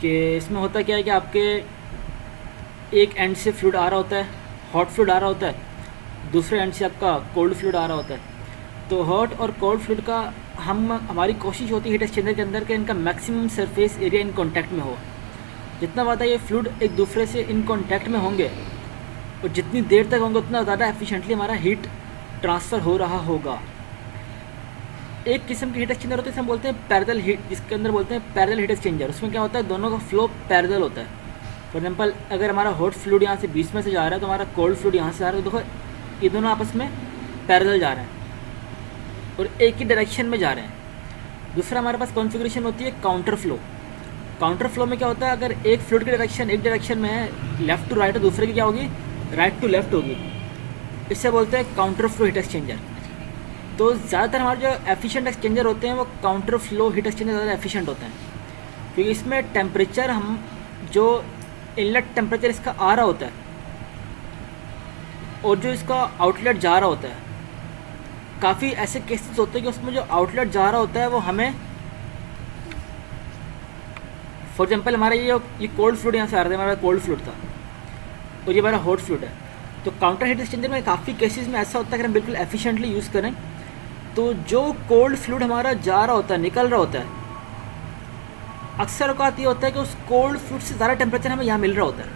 कि इसमें होता क्या है कि आपके एक एंड से फ्लूइड आ रहा होता है, हॉट फ्लूइड आ रहा होता है, दूसरे एंड से आपका कोल्ड फ्लूइड आ रहा होता है। तो हॉट और कोल्ड फ्लूइड का हमारी कोशिश होती है हीट एक्सचेंजर के अंदर कि इनका maximum surface area in contact में हो। जितना ज़्यादा ये फ्लूइड एक दूसरे से इन कॉन्टैक्ट में होंगे और जितनी देर तक होंगे उतना ज़्यादा एफिशिएंटली हमारा हीट ट्रांसफ़र हो रहा होगा। एक किस्म की हीट एक्सचेंजर होती है जिसे हम बोलते हैं पैरेलल हीट, जिसके अंदर बोलते हैं पैरेलल हीट एक्सचेंजर। उसमें क्या होता है, दोनों का फ्लो पैरेलल होता है। फॉर एग्जांपल अगर हमारा हॉट फ्लूइड यहाँ से बीच में से जा रहा है तो हमारा कोल्ड फ्लूइड यहाँ से आ रहा है, तो देखो ये दोनों आपस में पैरेलल जा रहे हैं और एक ही डायरेक्शन में जा रहे हैं। दूसरा हमारे पास कॉन्फ़िगरेशन होती है काउंटर फ्लो। काउंटर फ्लो में क्या होता है, अगर एक फ्लूइड की डायरेक्शन एक डायरेक्शन में है लेफ़्ट टू राइट, तो दूसरे की क्या होगी, राइट टू लेफ़्ट होगी। इससे बोलते हैं काउंटर फ्लो हीट एक्सचेंजर। तो ज़्यादातर हमारे जो एफिशिएंट एक्सचेंजर होते हैं वो काउंटर फ्लो हीट एक्सचेंजर ज़्यादा एफिशिएंट होते हैं, क्योंकि इसमें टेम्परेचर हम जो इनलेट टेम्परेचर इसका आ रहा होता है और जो इसका आउटलेट जा रहा होता है, काफ़ी ऐसे केसेस होते हैं कि उसमें जो आउटलेट जा रहा होता है वो हमें, फॉर एग्जांपल हमारा ये कोल्ड फ्लूइड यहाँ से आ रहा था, हमारा कोल्ड फ्लूइड था और ये हमारा हॉट फ्लूइड है। तो काउंटर हीट एक्सचेंजर में काफ़ी केसेस में ऐसा होता है कि हम बिल्कुल एफिशिएंटली यूज़ करें तो जो कोल्ड फ्लूइड हमारा जा रहा होता है, निकल रहा होता है, अक्सर औकात ये होता है कि उस कोल्ड फ्लूइड से ज़्यादा टेम्परेचर हमें यहाँ मिल रहा होता है,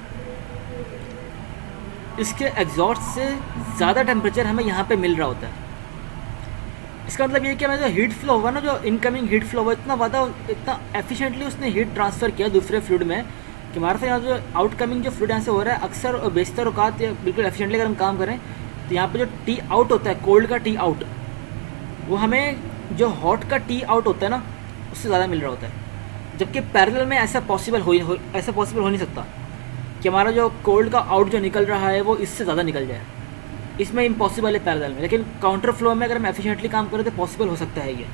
इसके एग्जॉस्ट से ज़्यादा टेम्परेचर हमें यहाँ पे मिल रहा होता है। इसका मतलब ये कि हमें जो हीट फ्लो होगा ना, जो इनकमिंग हीट फ्लो होगा, इतना एफिशिएंटली उसने हीट ट्रांसफ़र किया दूसरे फ्लूइड में कि हमारे साथ यहाँ जो आउटकमिंग जो फ्लूइड यहाँ से हो रहा है, अक्सर और बेशतर औकात बिल्कुल एफिशिएंटली अगर हम काम करें तो यहाँ पे जो टी आउट होता है, कोल्ड का टी आउट, वो हमें जो हॉट का टी आउट होता है ना उससे ज़्यादा मिल रहा होता है। जबकि पैरेलल में ऐसा पॉसिबल हो नहीं सकता कि हमारा जो कोल्ड का आउट जो निकल रहा है वो इससे ज़्यादा निकल जाए, इसमें इम्पॉसिबल है पैरेलल में। लेकिन काउंटर फ्लो में अगर हम एफिशिएंटली काम करें तो पॉसिबल हो सकता है ये।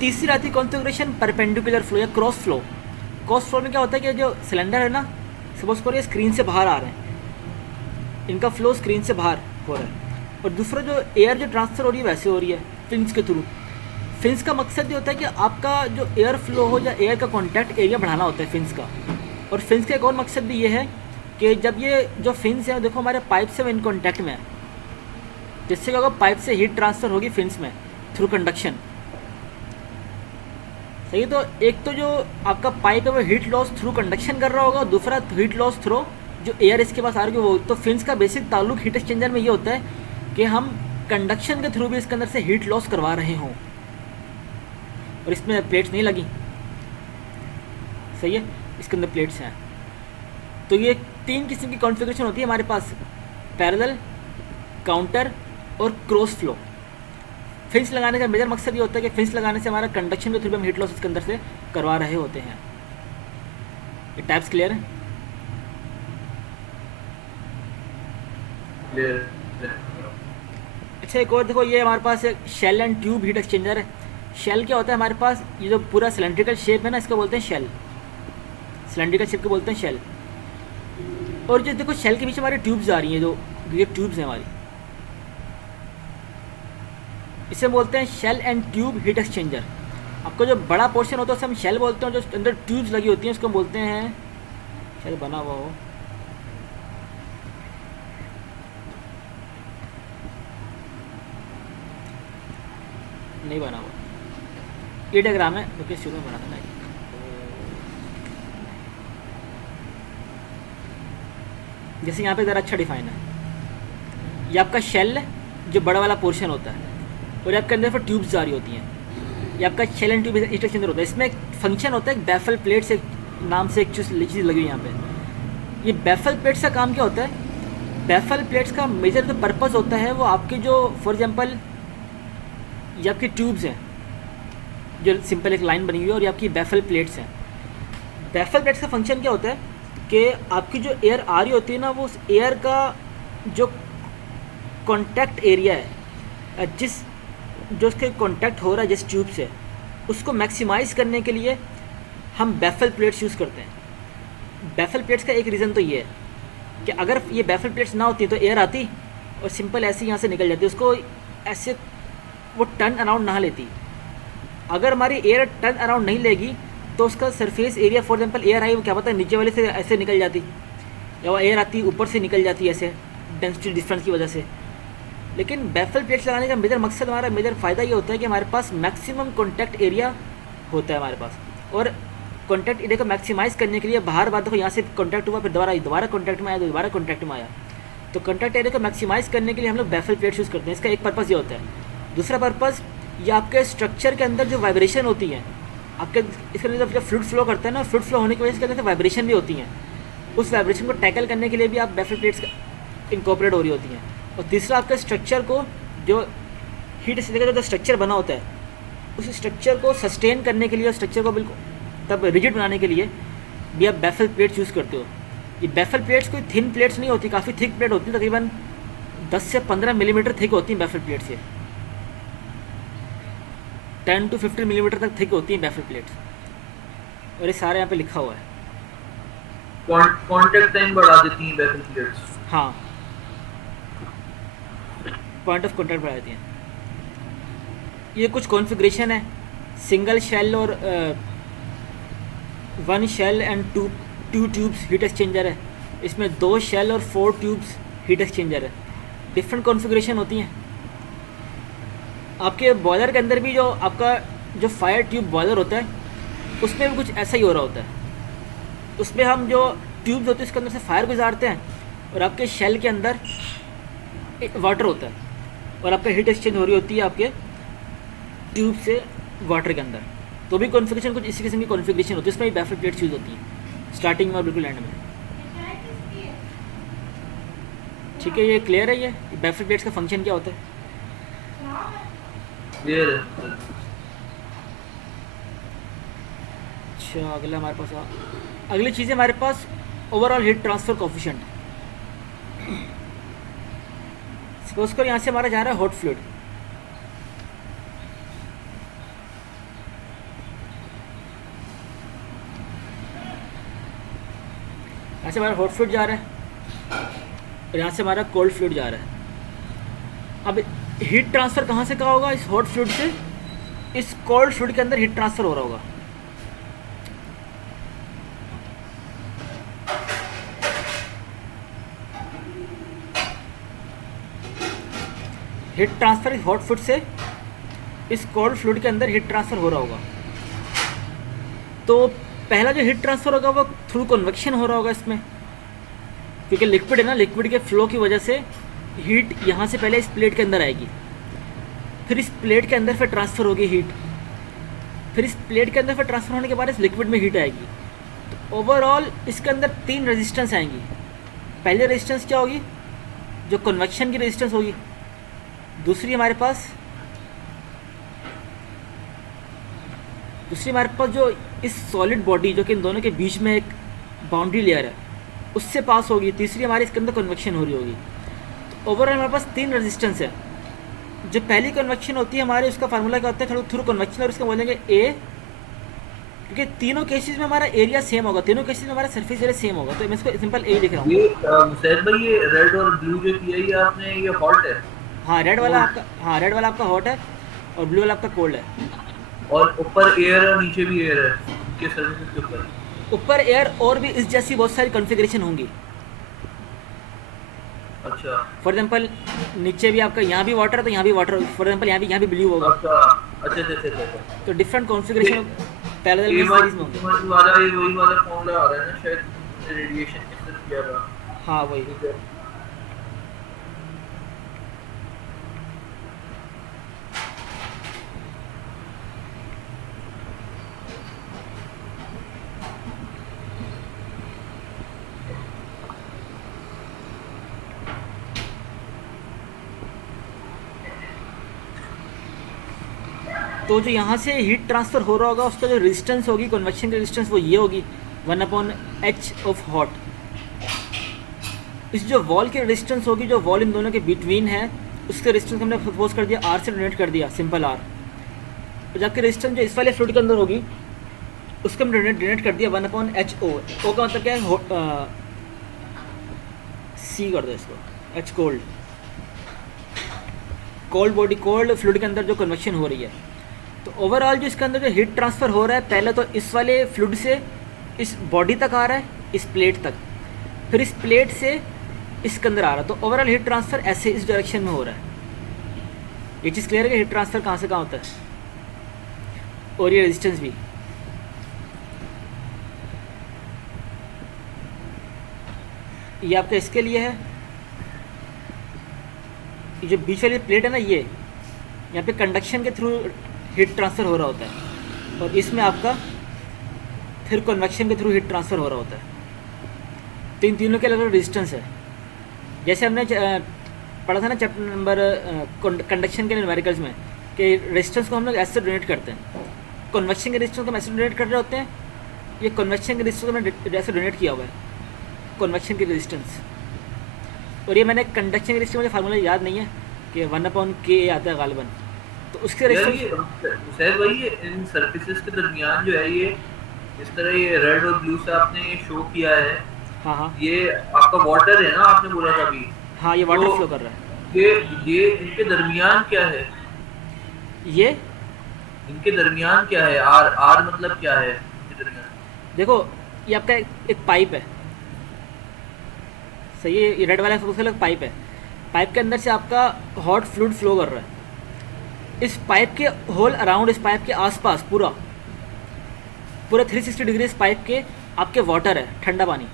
तीसरी आती है कॉन्फ़िगरेशन परपेंडिकुलर फ्लो या क्रॉस फ्लो। क्रॉस फ्लो में क्या होता है कि जो सिलेंडर है ना, सपोज करो ये स्क्रीन से बाहर आ रहे हैं, इनका फ्लो स्क्रीन से बाहर हो रहा है और दूसरा जो एयर जो ट्रांसफ़र हो रही है वैसे हो रही है फिन्स के थ्रू। फिन्स का मकसद ये होता है कि आपका जो एयर फ्लो हो या एयर का कॉन्टैक्ट एरिया बढ़ाना होता है फिन्स का। और फिन्स का एक और मकसद भी ये है कि जब ये जो फिन्स हैं देखो हमारे पाइप से इन कॉन्टैक्ट में है, जिससे क्या होगा, पाइप से हीट ट्रांसफ़र होगी फिन्स में थ्रू कंडक्शन। सही है, तो एक तो जो आपका पाइप है वो हीट लॉस थ्रू कंडक्शन कर रहा होगा, दूसरा हीट लॉस थ्रू जो एयर इसके पास आ रही है वो। तो फिन्स का बेसिक ताल्लुक हीट एक्सचेंजर में ये होता है कि हम कंडक्शन के थ्रू भी इसके अंदर से हीट लॉस करवा रहे हों। और इसमें प्लेट्स नहीं लगी, सही है, इसके अंदर प्लेट्स हैं। तो ये तीन किस्म की कॉन्फ़िगरेशन होती है हमारे पास, पैरेलल, काउंटर और क्रॉस फ्लो। फिन्स लगाने का मेजर मकसद ये होता है कि फिन्स लगाने से हमारा कंडक्शन के थ्रू हम हीट लॉस इसके अंदर से करवा रहे होते हैं। ये टाइप्स क्लियर है? अच्छा, एक और देखो, ये हमारे पास एक shell and tube heat exchanger है। शेल क्या होता है हमारे पास, ये जो पूरा सिलेंड्रिकल शेप है ना, इसको बोलते हैं शेल। सिलेंड्रिकल शेप को बोलते हैं शेल। और जो देखो शेल के पीछे हमारी ट्यूब्स आ रही हैं, जो ये ट्यूब्स हैं हमारी, इसे बोलते हैं shell and tube heat exchanger. आपको जो बड़ा पोर्शन होता है उसे हम शेल बोलते हैं, जो अंदर ट्यूब्स लगी होती हैं उसको बोलते हैं, शायद बना हुआ हो, नहीं बना हुआ, ये डायग्राम है जो कि शुरू में बना था ना। जैसे यहाँ पे ज़रा अच्छा डिफाइन है, ये आपका शेल जो बड़ा वाला पोर्शन होता है और आपके अंदर फिर ट्यूब्स जारी होती हैं, ये आपका shell and tube heat exchanger होता है। इसमें एक फंक्शन होता है, बैफल प्लेट से नाम से एक चीज़ लगी हुई यहाँ पे। ये बैफल प्लेट्स का काम क्या होता है, बैफल प्लेट्स का मेजर जो पर्पज़ होता है वो आपके जो, फॉर एग्जांपल ये आपकी ट्यूब्स हैं जो सिंपल एक लाइन बनी हुई है और ये आपकी बैफल प्लेट्स हैं। बैफल प्लेट्स का फंक्शन क्या होता है कि आपकी जो एयर आ रही होती है ना, वो उस एयर का जो कॉन्टैक्ट एरिया है, जो उसके कॉन्टैक्ट हो रहा है जिस ट्यूब से, उसको मैक्सिमाइज़ करने के लिए हम बैफल प्लेट्स यूज़ करते हैं। बैफल प्लेट्स का एक रीज़न तो ये है कि अगर ये बैफल प्लेट्स ना होती तो एयर आती और सिंपल ऐसे यहाँ से निकल जाती, उसको ऐसे वो टर्न अराउंड ना लेती। अगर हमारी एयर टर्न अराउंड नहीं लेगी तो उसका surface area for example air आई वो क्या पता है नीचे वाले से ऐसे निकल जाती, या वो एयर आती ऊपर से निकल जाती ऐसे डेंसिटी डिफरेंस की वजह से। लेकिन बैफल प्लेट्स लगाने का मेजर मकसद, हमारा मेजर फ़ायदा ये होता है कि हमारे पास मैक्सिमम कॉन्टैक्ट एरिया होता है हमारे पास, और कॉन्टैक्ट एरिया को मैक्सिमाइज़ करने के लिए बाहर बार देखो यहाँ से कॉन्टैक्ट हुआ, फिर दोबारा कॉन्टैक्ट में आया, दोबारा कॉन्टैक्ट में आया, तो कॉन्टैक्ट एरिया को मैक्सिमाइज़ करने के लिए हम लोग बैफल प्लेट्स यूज़ करते हैं। इसका एक पर्पज़ ये होता है। दूसरा पर्पज़, ये आपके स्ट्रक्चर के अंदर जो वाइब्रेशन होती है आपके, इसके अंदर जब फ्लूइड फ्लो करता है ना, फ्लूइड फ्लो होने की वजह से इसके अंदर वाइब्रेशन भी होती हैं, उस वाइब्रेशन को टैकल करने के लिए भी आप बैफल प्लेट्स इनकॉर्पोरेट हो रही होती हैं। और तीसरा, आपके स्ट्रक्चर को जो हीट से लेकर जो स्ट्रक्चर बना होता है उस स्ट्रक्चर को सस्टेन करने के लिए, स्ट्रक्चर को बिल्कुल तब रिजिड बनाने के लिए भी आप बैफल प्लेट्स यूज़ करते हो। ये बैफल प्लेट्स कोई थिन प्लेट्स नहीं होती, काफ़ी थिक प्लेट होती है, तकरीबन 10 से 15 मिलीमीटर थिक होती हैं बैफल प्लेट्स। ये 10 to 15 मिलीमीटर तक थिक होती हैं बैफल प्लेट्स, और ये सारे यहाँ पे लिखा हुआ है। कांटेक्ट टाइम बढ़ा देती हैं बैफल प्लेट्स। हाँ, पॉइंट ऑफ कॉन्टैक्ट बढ़ा देती हैं। ये कुछ कॉन्फ़िगरेशन है, सिंगल शेल और 1 shell and 2 tubes heat exchanger है, इसमें 2 शेल और 4 ट्यूब्स हीट एक्सचेंजर है। डिफरेंट कॉन्फ़िगरेशन होती हैं। आपके बॉयलर के अंदर भी जो आपका जो फायर ट्यूब बॉयलर होता है उसमें भी कुछ ऐसा ही हो रहा होता है। उसमें हम जो ट्यूब्स होती है उसके अंदर से फायर गुजारते हैं, और आपके शेल के अंदर एक वाटर होता है, और आपका हीट एक्सचेंज हो रही होती है आपके ट्यूब से वाटर के अंदर। तो भी कॉन्फ़िगरेशन कुछ इसी किस्म की कॉन्फ़िगरेशन होती है, उसमें भी बैफल प्लेट्स यूज़ होती हैं स्टार्टिंग में और बिल्कुल एंड में। ठीक है, ये क्लियर है। ये बैफल प्लेट्स का फंक्शन क्या होता है? क्लियर है। अच्छा, अगला हमारे पास अगली चीज़ है हमारे पास overall heat transfer coefficient. Suppose करो यहाँ से हमारा जा रहा है हॉट फ्लूइड, यहाँ से हमारा हॉट फ्लूइड जा रहा है और यहाँ से हमारा कोल्ड फ्लूइड जा रहा है। अब हीट ट्रांसफ़र कहाँ से कहाँ होगा? इस हॉट फ्लूइड से इस कोल्ड फ्लूइड के अंदर हीट ट्रांसफ़र हो रहा होगा। हीट ट्रांसफ़र इस हॉट फ्लूइड से इस कोल्ड फ्लूइड के अंदर हीट ट्रांसफ़र हो रहा होगा। तो पहला जो हीट ट्रांसफ़र होगा वो थ्रू कन्वेक्शन हो रहा होगा इसमें, क्योंकि लिक्विड है ना, लिक्विड के फ्लो की वजह से हीट यहाँ से पहले इस प्लेट के अंदर आएगी, फिर इस प्लेट के अंदर फिर ट्रांसफ़र होगी हीट, फिर इस प्लेट के अंदर फिर ट्रांसफ़र होने के बाद इस लिक्विड में हीट आएगी। तो ओवरऑल इसके अंदर 3 रेजिस्टेंस आएंगी। पहले रेजिस्टेंस क्या होगी? जो कन्वेक्शन की रेजिस्टेंस होगी। दूसरी हमारे पास जो इस सॉलिड बॉडी जो कि इन दोनों के बीच में एक बाउंड्री लेयर है उससे पास होगी। तीसरी हमारी इसके अंदर कन्वेक्शन हो रही होगी। तो ओवरऑल हमारे पास 3 रेजिस्टेंस है। जो पहली कन्वेक्शन होती है हमारे, उसका फार्मूला क्या होता है? थ्रू कन्वेक्शन, और उसका बोलेंगे ए, क्योंकि तीनों केसेस में हमारा एरिया सेम होगा, तीनों केसेस में हमारा सरफेस एरिया सेम होगा। तो मैं इसको सिंपल ए लिख रहा हूँ। ये मुसैद भाई, ये रेड और ब्लू जो किया ये आपने, ये हॉट है? हाँ, रेड वाला आपका हॉट है और ब्लू वाला आपका कोल्ड है। और ऊपर एयर है, नीचे भी एयर है के सर्फेस के ऊपर एयर और भी इस जैसी बहुत सारी कॉन्फ़िगरेशन होंगी। अच्छा, फॉर एग्जांपल नीचे भी आपका, यहाँ भी वाटर है तो यहाँ भी वाटर, फॉर एग्जांपल यहाँ भी ब्लू होगा। अच्छा। तो डिफरेंट कॉन्फ़िगरेशन पैरेलल ये सीरीज में होंगे। वाला, ये वही वाला फॉर्मूला आ रहा है ना शायद, रेडिएशन किस तरह किया था। हाँ, वही। तो जो यहाँ से हीट ट्रांसफ़र हो रहा होगा उसका जो रेजिस्टेंस होगी, कन्वेक्शन की रेजिस्टेंस, वो ये होगी 1/h ऑफ हॉट। इस जो वॉल की रेजिस्टेंस होगी, जो वॉल इन दोनों के बिटवीन है, उसके रेजिस्टेंस हमने सपोज कर दिया R से डोनेट कर दिया, सिंपल R। तो जबकि रेजिस्टेंस जो इस वाले फ्लूइड के अंदर होगी उसको हम डोनेट कर दिया 1/h O। O का मतलब क्या है? C कर दो इसको, H cold body, cold fluid के अंदर जो कन्वेक्शन हो रही है। तो ओवरऑल जो इसके अंदर जो हीट ट्रांसफ़र हो रहा है, पहले तो इस वाले फ्लूइड से इस बॉडी तक आ रहा है, इस प्लेट तक, फिर इस प्लेट से इसके अंदर आ रहा है। तो ओवरऑल हीट ट्रांसफ़र ऐसे इस डायरेक्शन में हो रहा है। ये चीज़ क्लियर है कि हीट ट्रांसफ़र कहाँ से कहाँ होता है, और ये रेजिस्टेंस भी। ये आपका इसके लिए है, ये जो बीच वाली प्लेट है ना, ये यहाँ पे कंडक्शन के थ्रू हीट ट्रांसफ़र हो रहा होता है, और इसमें आपका फिर कन्वेक्शन के थ्रू हीट ट्रांसफ़र हो रहा होता है। तो इन तीनों के अलग अलग रेजिस्टेंस है। जैसे हमने पढ़ा था ना चैप्टर नंबर कंडक्शन के न्यूमेरिकल्स में, कि रेजिस्टेंस को हम लोग ऐसे डोनेट करते हैं। कन्वेक्शन के रेजिस्टेंस को हम ऐसे डोनेट कर रहे होते हैं, ये कन्वेक्शन के रेजिस्टेंस को मैंने ऐसे डोनेट किया हुआ है, कन्वेक्शन की रेजिस्टेंस। और ये मैंने कंडक्शन के रेजिस्टेंस, मुझे फार्मूला याद नहीं है कि 1/K आता है गालिबन, तो उसके यार रेजिस्टेंस। सर भाई ये इन सर्फेसिस के दरमियान जो है, ये इस तरह ये रेड और ब्लू से आपने ये शो किया है, हाँ हाँ ये आपका वाटर है ना, आपने बोला था अभी। हाँ, ये वाटर तो फ्लो कर रहा है। ये इनके दरमियान क्या है? ये इनके दरमियान क्या है? आर आर मतलब क्या है इनके दरमियान? देखो, ये आपका एक पाइप है, सही है। ये रेड वाला उसका अलग पाइप है। पाइप के अंदर से आपका हॉट फ्लूइड फ्लो कर रहा है। इस पाइप के होल अराउंड, इस पाइप के आसपास पूरा 360 डिग्री इस पाइप के आपके वाटर है, ठंडा पानी।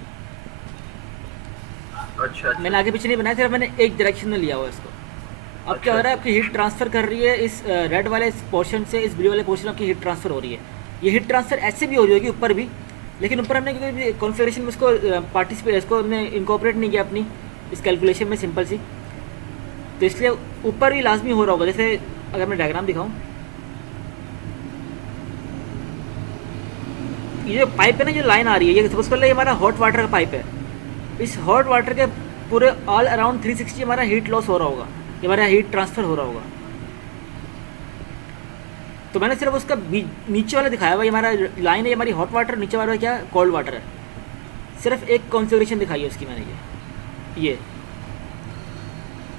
अच्छा मैंने आगे पीछे नहीं बनाया, सिर्फ मैंने एक डायरेक्शन में लिया हुआ है इसको। अब क्या हो रहा है, आपकी हीट ट्रांसफ़र कर रही है इस रेड वाले पोर्शन से इस ब्लू वाले पोर्शन में, आपकी हीट ट्रांसफ़र हो रही है। ये हीट ट्रांसफ़र ऐसे भी हो रही होगी ऊपर भी, लेकिन ऊपर हमने क्योंकि कॉन्फ़िगरेशन में इसको पार्टिसिपेट इसको हमने इनकॉर्पोरेट नहीं किया अपनी इस कैलकुलेशन में, सिंपल सी, तो इसलिए ऊपर भी लाजमी हो रहा होगा। जैसे अगर मैं डायग्राम दिखाऊं, ये जो पाइप है ना, जो लाइन आ रही है, ये सपोज कर ले हमारा हॉट वाटर का पाइप है। इस हॉट वाटर के पूरे ऑल अराउंड 360 हमारा हीट लॉस हो रहा होगा, ये हमारा हीट ट्रांसफ़र हो रहा होगा। तो मैंने सिर्फ उसका नीचे वाला दिखाया हुआ, ये हमारा लाइन है, ये हमारी हॉट वाटर, नीचे वाला क्या कोल्ड वाटर है। सिर्फ एक कॉन्फ़िगरेशन दिखाई है उसकी मैंने, ये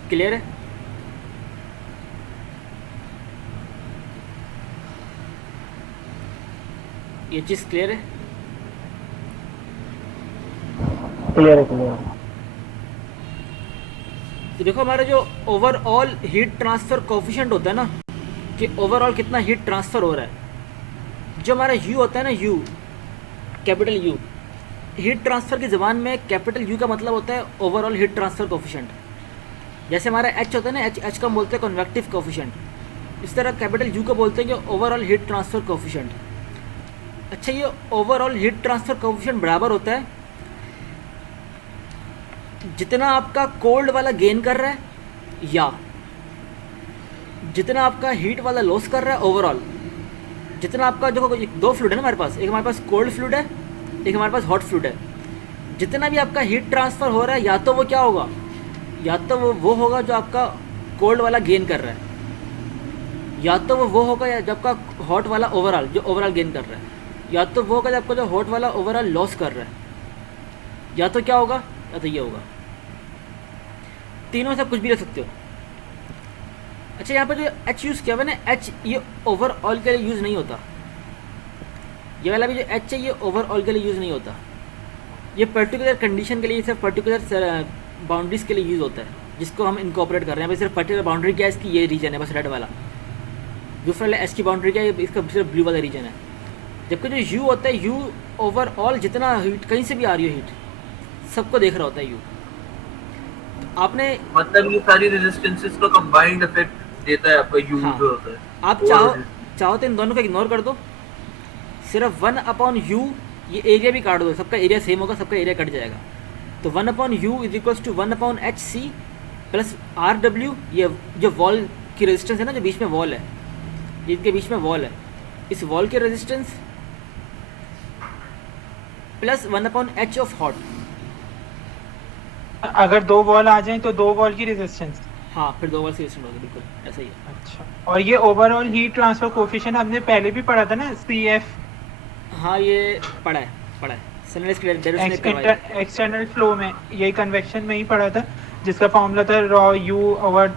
क्लियर है। ये चीज़ क्लियर है। क्लियर है, क्लियर है। तो देखो, हमारा जो ओवरऑल हीट ट्रांसफ़र कोफिशिएंट होता है ना, कि ओवरऑल कितना हीट ट्रांसफ़र हो रहा है, जो हमारा यू होता है ना, you, capital you, heat transfer की ज़बान में कैपिटल यू का मतलब होता है ओवरऑल हीट ट्रांसफ़र कोफिशिएंट। जैसे हमारा एच होता है ना, एच का हम बोलते हैं कन्वेक्टिव कोफिशिएंट, इस तरह कैपिटल यू को बोलते हैं कि ओवरऑल हीट ट्रांसफ़र कोफिशिएंट। अच्छा, ये ओवरऑल हीट ट्रांसफ़र कोफिशिएंट बराबर होता है जितना आपका कोल्ड वाला गेन कर रहा है, या जितना आपका हीट वाला लॉस कर रहा है ओवरऑल। जितना आपका, देखो दो फ्लूइड है ना हमारे पास, एक हमारे पास कोल्ड फ्लूइड है, एक हमारे पास हॉट फ्लूइड है। जितना भी आपका हीट ट्रांसफ़र हो रहा है, या तो वो क्या होगा, या तो वो होगा जो आपका कोल्ड वाला गेन कर रहा है, या तो वो होगा जो आपका हॉट वाला ओवरऑल जो ओवरऑल गेन कर रहा है, या तो वो होगा जो आपका जो हॉट वाला ओवरऑल लॉस कर रहा है, या तो क्या होगा, या तो ये होगा। तीनों से आप कुछ भी रख सकते हो। अच्छा, यहाँ पर जो एच यूज़ किया हुआ है ना, एच ये ओवरऑल के लिए यूज़ नहीं होता। ये वाला भी जो एच है, ये ओवरऑल के लिए यूज़ नहीं होता। ये पर्टिकुलर कंडीशन के लिए, सिर्फ पर्टिकुलर बाउंड्रीज़ के लिए यूज़ होता है, जिसको हम इनकॉर्पोरेट कर रहे हैं। सिर्फ पर्टिकुलर बाउंड्री क्या है इसकी, ये रीजन है बस, रेड वाला। दूसरा वाला एच की बाउंड्री क्या है, इसका सिर्फ ब्लू वाला रीजन है। जबकि जो यू होता है, यू ओवरऑल जितना हीट कहीं से भी आ रही है, हीट सबको देख रहा होता है यू। आपने मतलब ये सारी रेजिस्टेंसेस का कंबाइंड इफेक्ट देता है आपका यू, हाँ, जो होता है। आप चाहो तो इन दोनों को इग्नोर कर दो, सिर्फ 1/U, ये एरिया भी काट दो, सबका एरिया सेम होगा, सबका एरिया कट जाएगा। तो 1/U is equals to 1/HC plus RW, ये जो वॉल की रेजिस्टेंस है ना, जो बीच में वॉल है, जिनके बीच में वॉल है, इस वॉल की resistance plus 1/H of hot. अगर दो वॉल आ जाएं तो दो वॉल की रेजिस्टेंस। हाँ, फिर दो वॉल की रेजिस्टेंस होगी, बिल्कुल ऐसा ही है। अच्छा, और ये ओवरऑल हीट ट्रांसफर कोफिशिएंट हमने पहले भी पढ़ा था ना, CF। हाँ, ये पढ़ा है एक्सटर्नल फ्लो में, यही कन्वेक्शन में ही पढ़ा था, जिसका फॉर्मूला था raw U over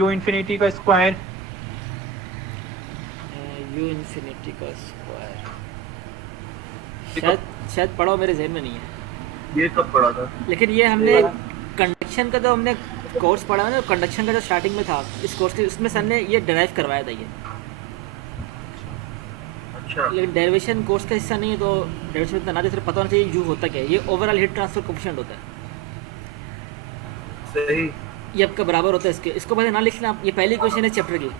U infinity का स्क्वायर। यू इन्फिनिटी का स्क्वायर, शायद पढ़ा हो, मेरे जहन में नहीं है। ये कब पढ़ा था? लेकिन ये हमने कंडक्शन का जो हमने कोर्स पढ़ा है ना, कंडक्शन का जो स्टार्टिंग में था इस कोर्स के, उसमें सर ने ये डिराइव करवाया था ये। अच्छा, लेकिन डेरिवेशन कोर्स का हिस्सा नहीं है, तो डेरिवेशन इतना ना जैसे पता होना चाहिए यू होता क्या है। ये ओवरऑल हीट ट्रांसफर कोफिशिएंट होता है, सही। ये आपका बराबर होता है इसके। इसको पहले ना लिखना आप, ये पहली क्वेश्चन है चैप्टर की,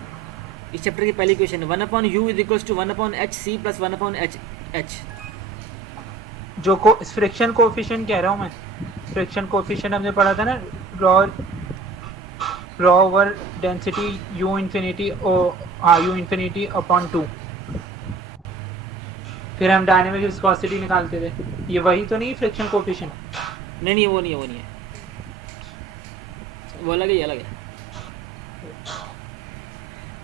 इस चैप्टर की पहली क्वेश्चन है 1/u is equals to 1/hc plus 1/h। जो फ्रिक्शन कोफिशिएंट कह रहा हूँ मैं, फ्रिक्शन कोफिशिएंट हमने पढ़ा था ना, raw over density u infinity u infinity upon 2, फिर हम डायनेमिक विस्कोसिटी निकालते थे। ये वही तो नहीं फ्रिक्शन कोफिशिएंट? नहीं वो नहीं है, वो अलग है, ये अलग है।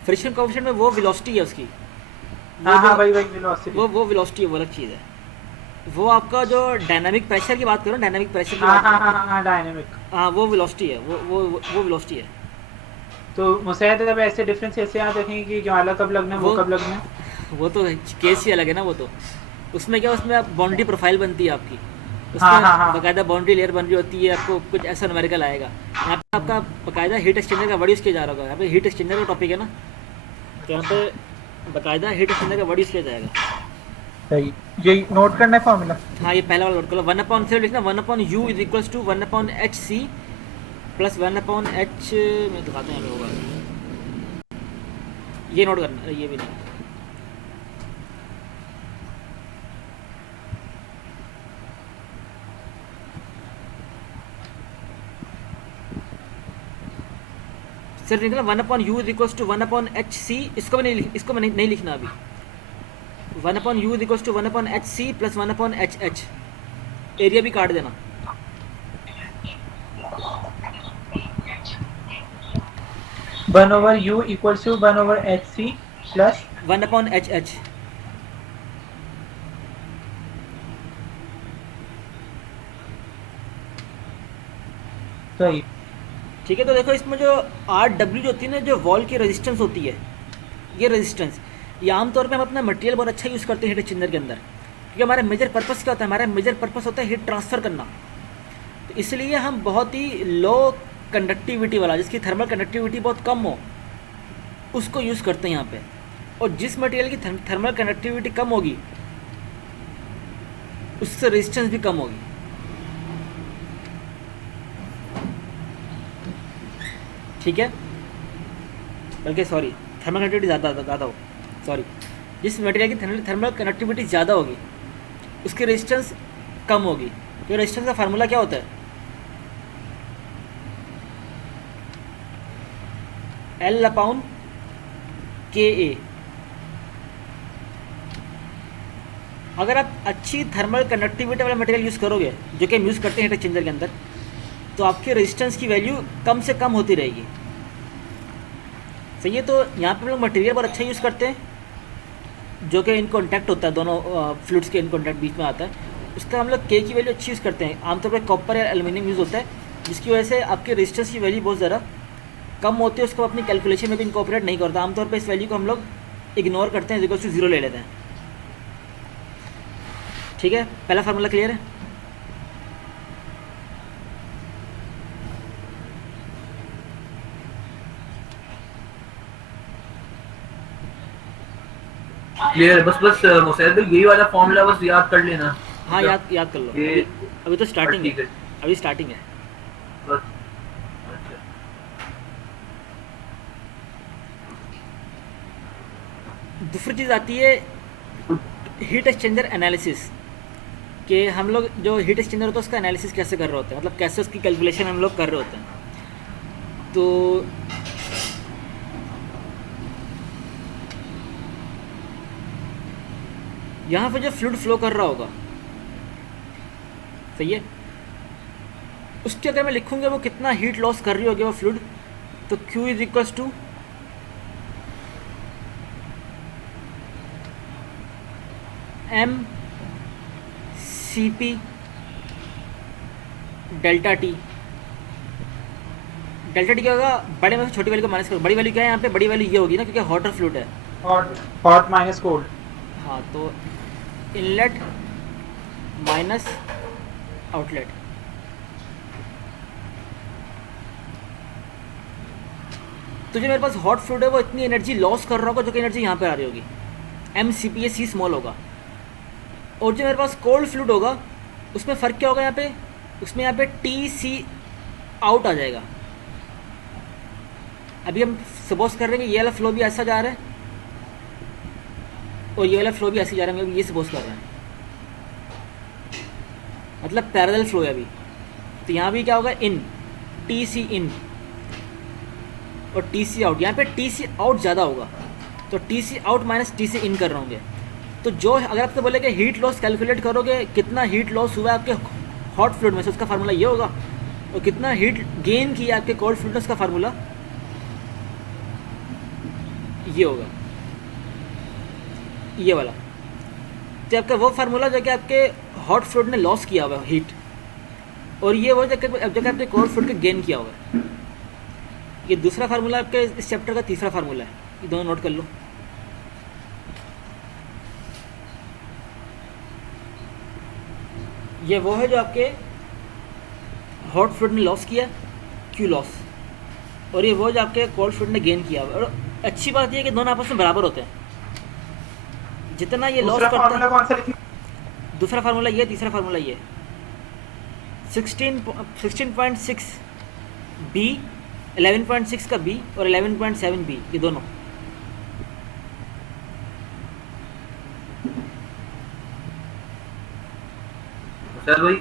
फ्रिक्शन कोफिशिएंट में वो वेलोसिटी है उसकी, हाँ वही वेलोसिटी, वो वेलोसिटी है, वो अलग चीज़ है। वो आपका जो डायनामिक प्रेशर की बात करो, डायनामिक प्रेशर की बात, हाँ डायनेमिक, हाँ वो वेलोसिटी है, वो वेलोसिटी है। तो मुसैद अब ऐसे डिफरेंस ऐसे याद रखेंगे कि जो अलग कब लगना है वो कब लगना है। वो तो केस ही अलग है ना। वो तो उसमें क्या, उसमें आप बाउंड्री प्रोफाइल बनती है आपकी, उसमें हाँ। बाकायदा बाउंड्री लेयर बन रही होती है, आपको कुछ ऐसा न्यूमेरिकल आएगा। यहाँ पे आपका बाकायदा हीट एक्सचेंजर का वर्ड यूज़ किया जा रहा होगा। यहाँ पे हीट एक्सचेंजर का टॉपिक है ना, तो यहाँ पे बाकायदा हीट एक्सचेंजर का वर्ड यूज़ किया जाएगा। सही, यही नोट करना है फॉर्मूला। हाँ, ये पहला वाला नोट कर लो। 1/0 लिखना, 1/u is equals to 1/hc plus 1/h में दिखाते हैं हमें होगा, ये नोट करना, ये भी नहीं। सर निकला 1/u is equals to 1/hc, इसको नहीं लिखना अभी। 1/u is equals to 1/hc plus 1/hh, area भी काट देना। One over u equals to 1/hc plus 1/hh। सही, ठीक है, तो देखो इसमें जो RW जो होती है ना, जो वॉल की रेजिस्टेंस होती है, ये रेजिस्टेंस, ये आमतौर पे हम अपना मटेरियल बहुत अच्छा यूज़ करते हैं हीट एक्सचेंजर के अंदर, क्योंकि हमारा मेजर पर्पस क्या होता है, हमारा मेजर पर्पस होता है हीट ट्रांसफ़र करना। तो इसलिए हम बहुत ही लो कंडक्टिविटी वाला, जिसकी थर्मल कंडक्टिविटी बहुत कम हो, उसको यूज़ करते हैं यहाँ पे। और जिस मटेरियल की थर्मल कंडक्टिविटी कम होगी उससे रेजिस्टेंस भी कम होगी। ठीक है, बल्कि सॉरी, थर्मल कंडक्टिविटी ज़्यादा हो, सॉरी, जिस मटेरियल की थर्मल कंडक्टिविटी ज़्यादा होगी उसकी रेजिस्टेंस कम होगी। तो रेजिस्टेंस का फार्मूला क्या होता है, L/KA। अगर आप अच्छी थर्मल कंडक्टिविटी वाला मटेरियल यूज़ करोगे, जो कि हम यूज़ करते हैं हीट एक्सचेंजर के अंदर, तो आपके रेजिस्टेंस की वैल्यू कम से कम होती रहेगी। सही है, तो यहाँ पे हम लोग मटेरियल बहुत अच्छा यूज़ करते हैं, जो कि इन कॉन्टैक्ट होता है, दोनों फ्लूइड्स के इन कॉन्टैक्ट बीच में आता है, उसका हम लोग K की वैल्यू अच्छी यूज़ करते हैं। आमतौर पर कॉपर या एल्युमिनियम यूज़ होता है, जिसकी वजह से आपके रेजिस्टेंस की वैल्यू बहुत ज़्यादा कम होती है, उसको अपनी कैलकुलेशन में भी इनकॉर्पोरेट नहीं करता। आमतौर पर इस वैल्यू को हम लोग इग्नोर करते हैं, इक्वल टू 0 ले लेते हैं। ठीक है, पहला फार्मूला क्लियर है। क्लियर है, बस मुसैद भाई यही वाला फॉर्मूला बस याद कर लेना। हाँ, याद कर लो, अभी तो स्टार्टिंग है, अभी स्टार्टिंग है बस। अच्छा, दूसरी चीज़ आती है हीट एक्सचेंजर एनालिसिस, कि हम लोग जो हीट एक्सचेंजर होता है उसका एनालिसिस कैसे कर रहे होते हैं, मतलब कैसे उसकी कैलकुलेशन हम लोग कर रहे होते हैं। तो यहाँ पे जो फ्लूइड फ्लो कर रहा होगा, सही है, उसके अगर मैं लिखूँगा वो कितना हीट लॉस कर रही होगी वो फ्लूइड, तो Q is equals to mCp delta T. Delta T क्या होगा, बड़े में से छोटी वैल्यू को माइनस करो, बड़ी वैल्यू क्या है यहाँ पे, बड़ी वैल्यू ये होगी ना, क्योंकि हॉटर फ्लूइड है, हॉट माइनस कोल्ड। हाँ, तो इनलेट माइनस आउटलेट। तो जो मेरे पास हॉट फ्लूइड है वो इतनी एनर्जी लॉस कर रहा होगा जो कि एनर्जी यहाँ पे आ रही होगी, M C P A C small होगा। और जो मेरे पास कोल्ड फ्लूइड होगा उसमें फ़र्क क्या होगा यहाँ पे, उसमें यहाँ पे टी सी आउट आ जाएगा। अभी हम सपोज कर रहे हैं कि ये वाला फ्लो भी ऐसा जा रहा है और ये वाला फ्लो भी ऐसे जा रहा है, हम ये सपोज कर रहे हैं, मतलब पैरेलल फ्लो है अभी। तो यहाँ भी क्या होगा, इन टी सी इन और टी सी आउट। यहाँ पे टी सी आउट ज़्यादा होगा तो T C out minus T C in कर रहे होंगे। तो जो अगर आपसे बोले कि हीट लॉस कैलकुलेट करोगे कितना हीट लॉस हुआ है आपके हॉट फ्लूइड में से, उसका फार्मूला ये होगा, और कितना हीट गेन किया आपके कोल्ड फ्लूइड में, उसका फार्मूला ये होगा, ये वाला। तो आपका वो फार्मूला जो कि आपके हॉट फ्लूइड ने लॉस किया हुआ है हीट, और ये वो जो कि आपके कोल्ड फ्लूइड के गेन किया हुआ है। ये दूसरा फार्मूला आपके इस चैप्टर का तीसरा फार्मूला है, ये दोनों नोट कर लो। ये वो है जो आपके हॉट फ्लूइड ने लॉस किया, क्यू लॉस, और ये वो जो आपके कोल्ड फ्लूइड ने गेन किया हुआ है। और अच्छी बात ये है कि दोनों आपस में बराबर होते हैं। जितना ये लॉस करता फार्मूला है, कौन सा लिखिए? दूसरा फार्मूला ये, तीसरा फार्मूला ये, 16.6 बी, 11.6 का बी और 11.7 बी, ये दोनों। सर भाई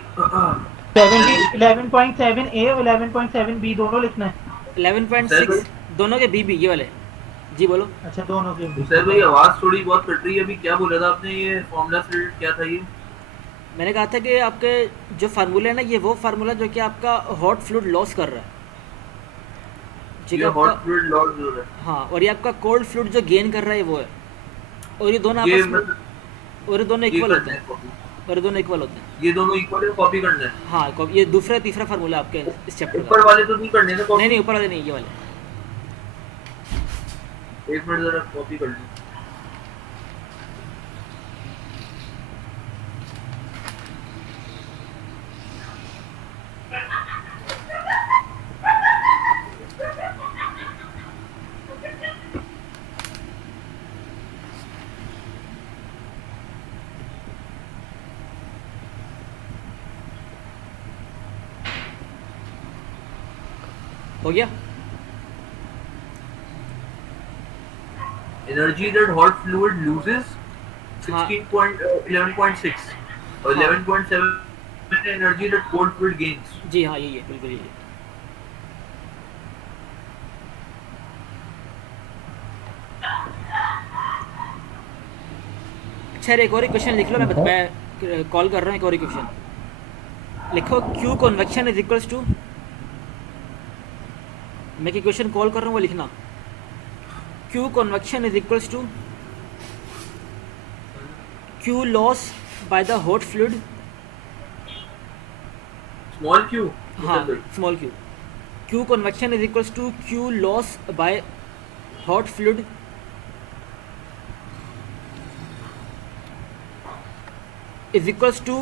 11.7 ए और 11.7 बी दोनों लिखना है। 11.6 दोनों के बी, ये वाले। जी बोलो। अच्छा, दोनों के बी। सर भाई आवाज थोड़ी बहुत कट रही है, अभी क्या बोला था आपने, ये फॉर्मूला से क्या था ये? मैंने कहा था कि आपके जो फार्मूला है ना, ये वो फार्मूला जो कि आपका हॉट फ्लूइड लॉस कर रहा है, ठीक ये है हॉट आपका। फ्लूइड लॉस हो रहा है। हाँ, और ये आपका कोल्ड फ्लूइड जो गेन कर रहा है वो है। और ये दोनों ये आपस में, मतलब और ये दोनों ये इक्वल होते करना है हैं, copy। और ये दोनों इक्वल होते हैं। ये दोनों इक्वल है, कॉपी करना है। हाँ, ये दूसरा तीसरा फार्मूला आपके इस चैप्टर का। ऊपर वाले तो नहीं करने ना कॉपी? नहीं, ऊपर वाले नहीं, ये वाले। एक मिनट जरा कॉपी कर ली। हो गया। Energy that hot fluid loses हाँ 11.6 और हाँ 11.7 energy that cold fluid gains। जी हाँ, यही है, बिल्कुल यही है। अच्छा, एक और क्वेश्चन लिख लो, मैं कॉल कर रहा हूँ। एक और क्वेश्चन लिखो, Q convection is equals to, मैं क्वेश्चन कॉल कर रहा हूँ वो लिखना, Q convection is equals to Q loss by the hot fluid. Small Q. हाँ, small Q. Q convection is equals to Q loss by hot fluid is equals to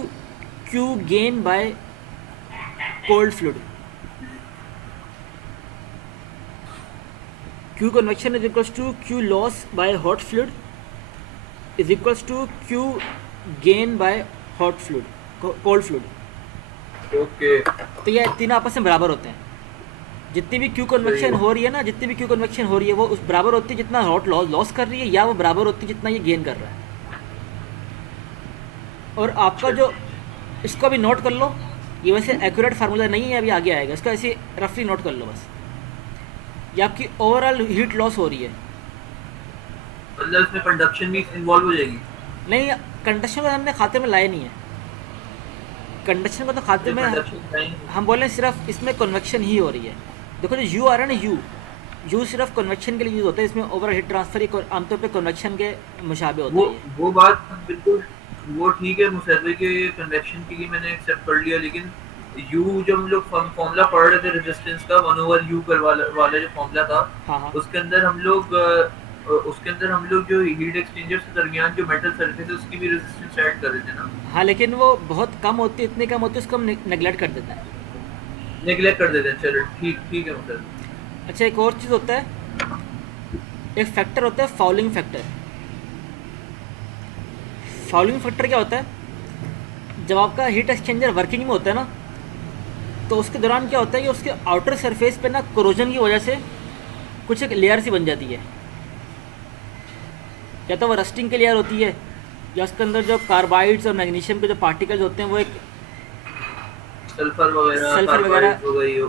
Q gain by cold fluid. Q convection is equals to Q loss by hot fluid is equals to Q gain by hot fluid, cold fluid. Okay. तो ये तीनों आपस में बराबर होते हैं। जितनी भी Q कन्वेक्शन हो रही है ना, जितनी भी Q कन्वेक्शन हो रही है वो उस बराबर होती है जितना हॉट लॉस कर रही है, या वो बराबर होती है जितना ये गेन कर रहा है। और आपका जो, इसको भी नोट कर लो, ये वैसे एक्यूरेट फार्मूला नहीं है, अभी आगे आएगा, इसको ऐसे रफली नोट कर लो बस। ये आपकी ओवरऑल हीट लॉस हो रही है। मतलब इसमें कंडक्शन भी इन्वॉल्व हो जाएगी? नहीं, कंडक्शन को हमने खाते में लाया नहीं है। कंडक्शन को तो खाते में हम बोले सिर्फ इसमें कन्वेक्शन ही हो रही है। देखो जो यू आ रहा है ना, यू सिर्फ कन्वेक्शन के लिए यूज़ होता है, इसमें ओवरऑल हीट ट्रांसफर आमतौर पे कन्वेक्शन के मुशाबे होता है। वो बात बिल्कुल वो ठीक है मुसर्वे के कन्वेक्शन के लिए मैंने एक्सेप्ट कर लिया, लेकिन यू जब हम लोग फॉर्मूला पढ़ रहे थे रेजिस्टेंस का 1/u कर वाला जो फॉर्मूला था, हाँ हाँ उसके अंदर हम लोग उसके अंदर हम लोग जो हीट एक्सचेंजर्स के दरमियान जो मेटल सरफेस है उसकी भी रेजिस्टेंस ऐड कर देते हैं ना। हाँ, लेकिन वो बहुत कम होती है, इतनी कम होती है, उसको हम नेगलेक्ट कर देते हैं। नेग्लेक्ट कर देते हैं, चलो ठीक ठीक है मतलब। अच्छा, एक और चीज़ होता है, एक फैक्टर होता है फाउलिंग फैक्टर। फाउलिंग फैक्टर क्या होता है, जब आपका हीट एक्सचेंजर वर्किंग में होता है ना, तो उसके दौरान क्या होता है कि उसके आउटर सरफेस पे ना कोरोजन की वजह से कुछ एक लेयर सी बन जाती है। या तो वो रस्टिंग की लेयर होती है, या उसके अंदर जो कार्बाइड्स और मैग्नीशियम के जो पार्टिकल्स होते हैं वो एक सल्फर वगैरह सल्फर वगैरह, कार्बाइड हो गई हो।